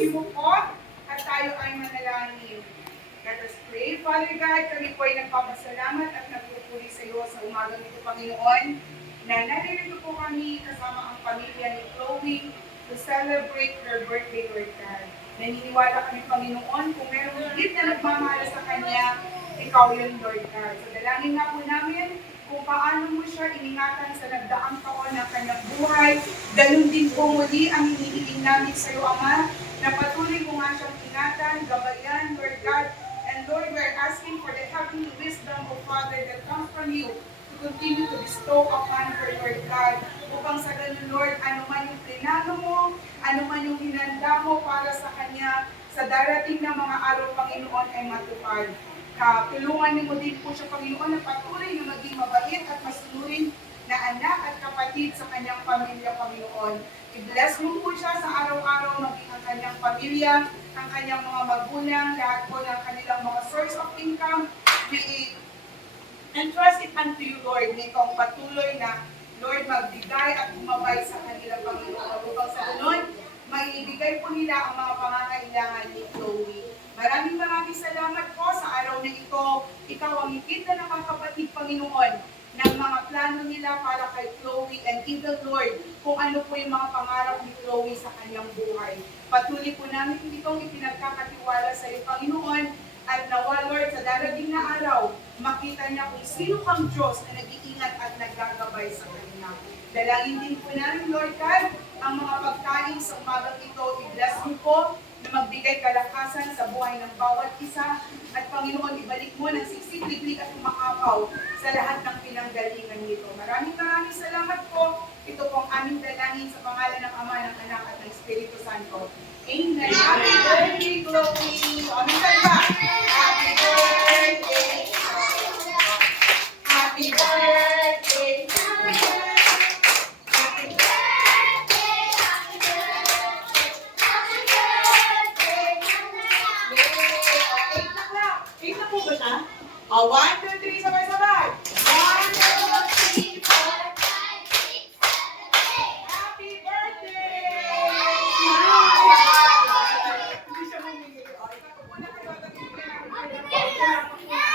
ibahagi mo po at tayo ay manalangin. Let us pray. Father God, kami po ay nagpapasalamat at nagpupuri sa iyo sa umagang ito, Panginoon, na naririto po kami kasama ang pamilya ni Chloe to celebrate her birthday, Lord God. Naniniwala kami, Panginoon, kung merong higit na nagmamahal sa Kanya, Ikaw yun, Lord God. So dalangin nga po namin kung paano mo siya iningatan sa nagdaang taon ng kanyang buhay. Ganun din po muli ang hinihiling namin sa iyo, Ama, na patuloy mo nga siyang ingatan, gabayan, Lord God. And Lord, we're asking for the heavenly wisdom, O Father, that comes from you to continue to bestow upon her, Lord God. Upang sa ganun, Lord, ano man yung plinano mo, ano man yung hinanda mo para sa kanya, sa darating na mga araw, Panginoon, ay matupad. Tulungan niyo mo din po siya, Panginoon, na patuloy na maging mabait at masunurin na anak at kapatid sa kanyang pamilya, Panginoon. I-bless mo po siya sa araw-araw, maging ang kanyang pamilya, ang kanyang mga magulang, lahat po ng kanilang mga source of income. We entrust it unto you, Lord. May kong patuloy na, Lord, magbigay at bumabay sa kanilang Panginoon. Upang sa ganun, maibigay po nila ang mga pangangailangan ni Chloe. Maraming salamat po sa araw na ito. Ikaw ang higit na nakakapatid, Panginoon, ng mga plano nila para kay Chloe and even, Lord, kung ano po yung mga pangarap ni Chloe sa kanyang buhay. Patuloy po namin itong ipinagkakatiwala sa iyo, Panginoon, at nawa, Lord, sa darating na araw, makita niya kung sino kang Diyos na nag-iingat at naggagabay sa kanya. Dalangin din po namin, Lord God, ang mga pagkain sa umagang ito, i-bless mo po na magbigay kalakasan sa buhay ng bawat isa. At Panginoon, ibalik mo ng siksik-liglig at umakapaw sa lahat ng pinanggalingan nito. Maraming salamat po. Ito pong aming dalangin sa pangalan ng Ama, ng Anak at ng Espiritu Santo. Amen. Happy birthday, Chloe! Amin ba? Happy birthday! Happy birthday! Eight na po ba siya? 1,